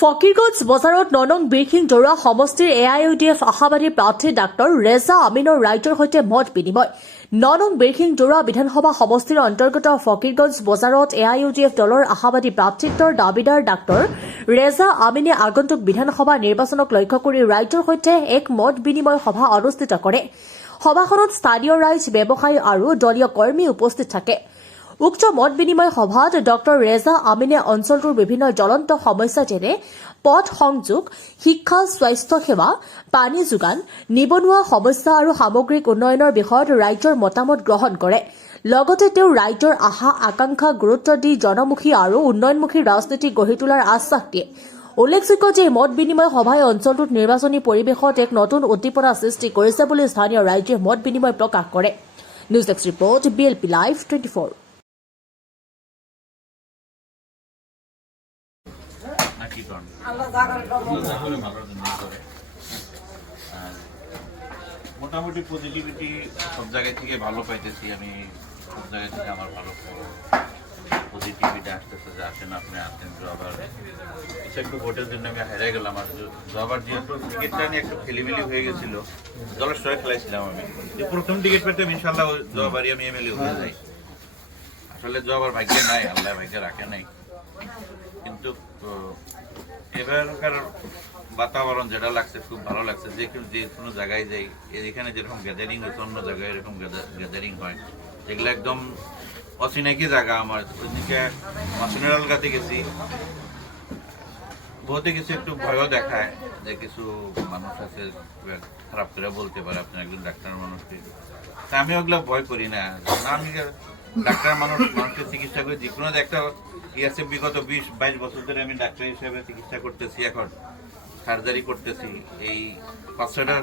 ফকিরগঞ্জ বজাৰত ৯ নং বীৰসিং দৰুৱা সমষ্টিৰ AIUDF আশাবাদী প্ৰাৰ্থী ডাক্তৰ ৰেজা আমিনৰ ৰাইজৰ সৈতে মত বিনিময়। ৯ নং বীৰসিং দৰুৱা বিধানসভা সমষ্টিৰ অন্তৰ্গত ফকিৰগঞ্জ বজাৰত AIUDF দলৰ আশাবাদী প্ৰাৰ্থিত্বৰ দাবীদাৰ ডাক্তৰ ৰেজা আমিনে আগন্তুক বিধানসভা নিৰ্বাচনক লক্ষ্য কৰি ৰাইজৰ সৈতে এক মত বিনিময় সভা অনুষ্ঠিত কৰে। সভাখনত স্থানীয় ৰাইজ, ব্যৱসায়ী আৰু দলীয় কৰ্মী উপস্থিত থাকে। উক্ত মত বিনিময় সভাত ডক্টৰ ৰেজা আমিনে অঞ্চলটোৰ বিভিন্ন জ্বলন্ত সমস্যা যেনে পথ সংযোগ, শিক্ষা, স্বাস্থ্য সেৱা, পানী যোগান, নিবনুৱা সমস্যা আৰু সামগ্ৰিক উন্নয়নৰ বিষয়ত ৰাইজৰ মতামত গ্ৰহণ কৰে। লগতে তেওঁ ৰাইজৰ আশা আকাংক্ষা গুৰুত্ব দি জনমুখী আৰু উন্নয়নমুখী ৰাজনীতি গঢ়ি তোলাৰ আশ্বাস দিয়ে। উল্লেখযোগ্য যে মত বিনিময় সভাই অঞ্চলটোত নিৰ্বাচনী পৰিৱেশত এক নতুন উদ্দীপনা সৃষ্টি কৰিছে বুলি স্থানীয় ৰাইজে মত বিনিময় প্ৰকাশ কৰে। News desk report, BLP live 24। মোটামুটি পজিটিভিটি সব জায়গা থেকে ভালো পাইতেছি। আমি সব জায়গা থেকে আমার ভালো পজিটিভিটি আসতেছে যে আসেন, আপনি আসেন। আবার কিছু একটু ভোটের জন্য আমি হেরে গেলাম। আর আবার যেহেতু টিকিটটা নিয়ে একটু খেলিমেলি হয়ে গেছিল, দলের সঙ্গে খেলাইছিলাম আমি। প্রথম টিকিট পেতে ইনশাল্লাহ জবাবারই আমি MLA হয়ে যাই। আসলে জবার ভাগ্যে নাই, আল্লাহ ভাগ্যে রাখে নাই। কিন্তু এবারকার বাতাবরণ যেটা লাগছে খুব ভালো লাগছে। যে কোনো জায়গায় যাই, এখানে যেরকম গ্যাদারিং হয়েছে অন্য জায়গায় এরকম গ্যাদারিং হয়, এগুলো একদম অচিনাকি জায়গা। আমার ওইদিকে মাসুনের গাতে গেছি, বহুতে কিছু একটু ভয়ও দেখায় যে কিছু মানুষ আছে খারাপ করে বলতে পারে আপনার একজন ডাক্তার মানুষকে। তা আমি ওগুলো ভয় করি না। আমি ডাক্তার মানুষকে চিকিৎসা করি। যে কোনো একটা আছে, বিগত 20-22 বছর ধরে আমি ডাক্তার হিসেবে চিকিৎসা করতেছি, এখন সার্জারি করতেছি। এই 5-6টা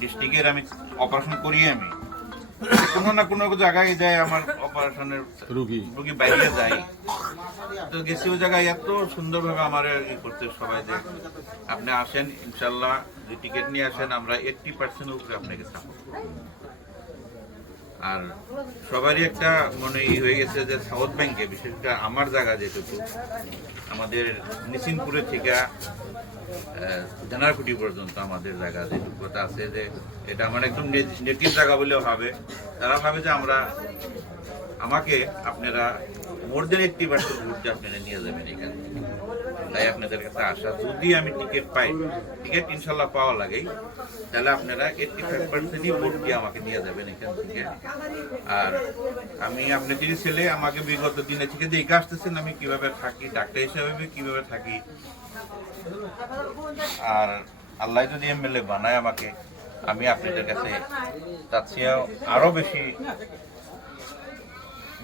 ডিস্ট্রিক্টের আমি অপারেশন করি। আমি কোনো না কোনো জায়গায় যাই, আমার অপারেশনের রোগী বাইরে যাই। তো গেছি ওই জায়গায় এত সুন্দরভাবে আমার করতে সবাই যে আপনি আসেন, ইনশাল্লাহ যে টিকিট নিয়ে আসেন, আমরা 80% উপরে আপনাকে সাপোর্ট করব। আর সবারই একটা মনে হয়ে গেছে যে সাউথ ব্যাংকে, বিশেষ করে আমার জায়গা যেটুকু, আমাদের নিসিনপুরে থেকে জানারকুটি পর্যন্ত আমাদের জায়গা যেটুকু কথা আছে, যে এটা আমার একদম নেটিভ জায়গা বলেও ভাবে। তারা ভাবে যে আমাকে আপনারা মোর দেন 80% ঘুরতে আপনারা নিয়ে যাবেন এখান থেকে। তাই আপনাদের কাছে আসা, যদি আমি টিকিট পাই, টিকিট ইনশাল্লাহ পাওয়া লাগেই, তাহলে আপনারা 85%ই ভোট দিয়ে আমাকে নিয়ে যাবেন এখান থেকে। আর আমি আপনার যিনি ছেলে, আমাকে বিগত দিনে থেকে দেখে আসতেছেন আমি কিভাবে থাকি, ডাক্তার হিসাবে কিভাবে থাকি। আর আল্লাহ যদি MLA বানায় আমাকে, আমি আপনাদের কাছে তার চেয়েও আরো বেশি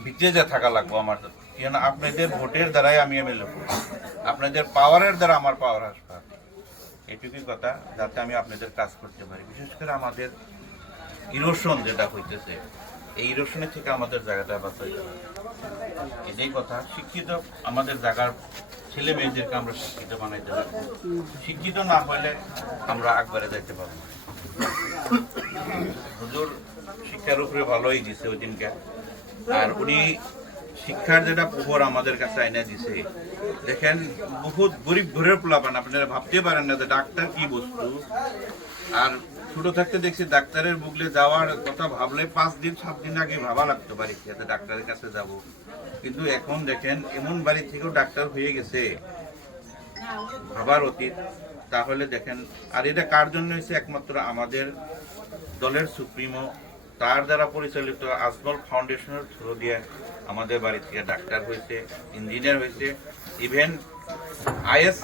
ভিতরে যা থাকা লাগবো আমার। কেন আপনাদের ভোটের দ্বারাই আমি MLA করব, আপনাদের পাওয়ারের দ্বারা আমার পাওয়ার আসবে। এইটুকুই কথা, যাতে আমি আপনাদের কাজ করতে পারি। বিশেষ করে আমাদের ইরোশন যেটা হইতেছে, এই ইরোশনের থেকে আমাদের জায়গাটা বাঁচাইতে হবে। এটাই কথা। শিক্ষিত আমাদের জায়গার ছেলে মেয়েদেরকে আমরা শিক্ষিত বানাইতে পারবো। শিক্ষিত না হলে আমরা আগবারে যাইতে পারবো। হুজুর শিক্ষার উপরে ভালোই দিছে ওই দিনকে। আর উনি শিক্ষার যেটা পুকুর আমাদের কাছে আইনা দিছে, দেখেন বহুত গরিব ঘরের পোলাপান, আপনারা ভাবতে পারেন না যে ডাক্তার কি বস্তু। আর ছোট থাকতে দেখছি ডাক্তারের বুকলে যাওয়ার কথা ভাবলে 5-7 দিন আগে ভাবা লাগতো বাড়ি থেকে ডাক্তারের কাছে যাব। কিন্তু এখন দেখেন এমন বাড়ি থেকেও ডাক্তার হয়ে গেছে, ভাবার অতীত। তাহলে দেখেন, আর এটা কার জন্য হয়েছে? একমাত্র আমাদের দলের সুপ্রিমো, তার দ্বারা পরিচালিত আজমল ফাউন্ডেশনের থ্রু দিয়ে আমাদের বাড়ি থেকে ডাক্তার হয়েছে, ইঞ্জিনিয়ার হয়েছে। ইভেন IS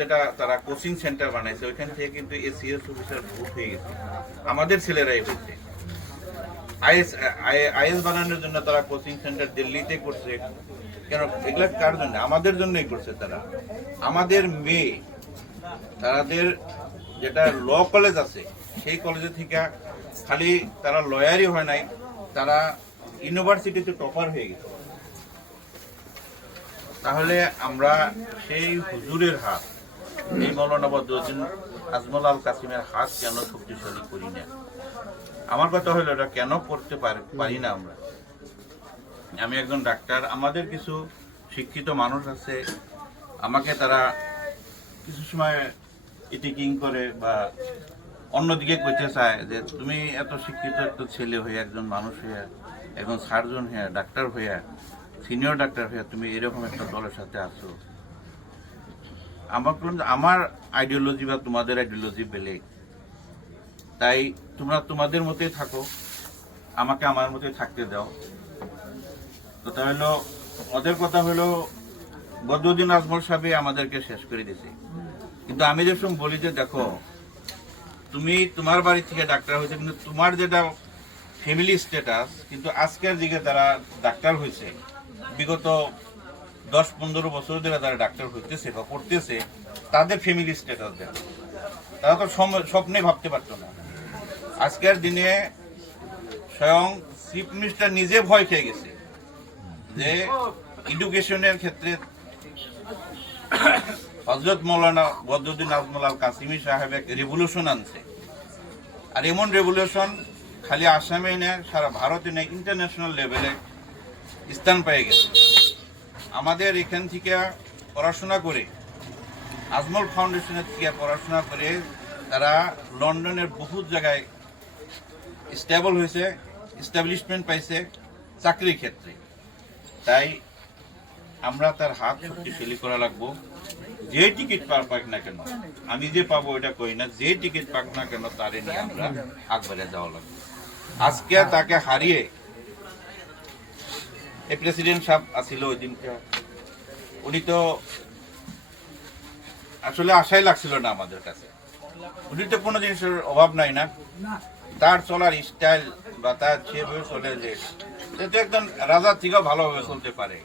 যেটা তারা কোচিং সেন্টার বানাইছে, ওইখান থেকে কিন্তু ACS অফিসার ভোট হয়ে গেছে, আমাদের ছেলেরাই হয়েছে। IS বানানোর জন্য তারা কোচিং সেন্টার দিল্লিতে করছে। কেন? এগুলা কার জন্য? আমাদের জন্যই করছে তারা। আমাদের মেয়ে, তাদের যেটা ল কলেজ আছে, সেই কলেজে থেকে খালি তারা লয়ারই হয় নাই, তারা ইউনিভার্সিটিতে টপার হয়ে গেছে। তাহলে আমরা সেই হুজুরের হাত, এই মৌলানা বদরুদ্দিন আজমল আল কাসিমের হাত কেন শক্তিশালী করি না? আমার কথা হলো, এটা কেন করতে পারি না আমরা? আমি একজন ডাক্তার, আমাদের কিছু শিক্ষিত মানুষ আছে, আমাকে তারা কিছু সময় ইটিকিং করে বা অন্যদিকে কইতে চায় যে তুমি এত শিক্ষিত একটা ছেলে হয়ে, একজন মানুষ হয়ে, একজন সার্জন হয়ে, ডাক্তার হয়ে, সিনিয়র ডাক্তার হয়ে তুমি এরকম একটা দলের সাথে আছো। আমার বললাম যে আমার আইডিওলজি বা তোমাদের আইডিওলজি বেলেগ, তাই তোমরা তোমাদের মতোই থাকো, আমাকে আমার মতোই থাকতে দাও। কথা হলো, ওদের কথা হলো বদরুদ্দিন আজমল সাহেব আমাদেরকে শেষ করে দিয়েছে। কিন্তু আমি যে সময় বলি যে দেখো, তুমি তোমার বাড়ি থেকে ডাক্তার হয়েছে, কিন্তু তোমার যেটা ফ্যামিলি স্ট্যাটাস, কিন্তু আজকের দিকে তারা ডাক্তার হয়েছে, বিগত 10-15 বছর ধরে তারা ডাক্তার হইতেছে বা করতেছে, তাদের ফ্যামিলি স্ট্যাটাস দেয়, তারা তো স্বপ্নে ভাবতে পারতো না। আজকের দিনে স্বয়ং চিফ মিনিস্টার নিজে ভয় খেয়ে গেছে যে এডুকেশনের ক্ষেত্রে হযরত মৌলানা বদরুদ্দিন আজমল আল কাসিমি সাহেব এক রেভলিউশন আনছে। আর এমন রেভলিউশন খালি আসামে নেয়, সারা ভারতে নেয়, ইন্টারন্যাশনাল লেভেলে স্থান পেয়ে গেছে। আমাদের এখান থেকে পড়াশোনা করে, আজমল ফাউন্ডেশনের থেকে পড়াশোনা করে তারা লন্ডনের বহু জায়গায় স্টেবল হয়েছে, এস্টাবলিশমেন্ট পাইছে চাকরির ক্ষেত্রে। তাই আমরা তার হাত শক্তিশালী করা লাগবো। যে টিকিট পাক না কেন, আমি যে পাবো এটা কই না, যে টিকিট পাক না কেন তারে নিয়ে আমরা আগবাড়ে যাওয়া লাগবে। আজকে তাকে হারিয়ে এই প্রেসিডেন্ট সাহেব আসিল ওই দিনটা, উনি তো আসলে আশাই লাগছিল না আমাদের কাছে। উনি তো কোনো জিনিসের অভাব নাই না, তার চলার স্টাইল বা তার যেভাবে চলে, যে একজন রাজার থেকেও ভালোভাবে চলতে পারে।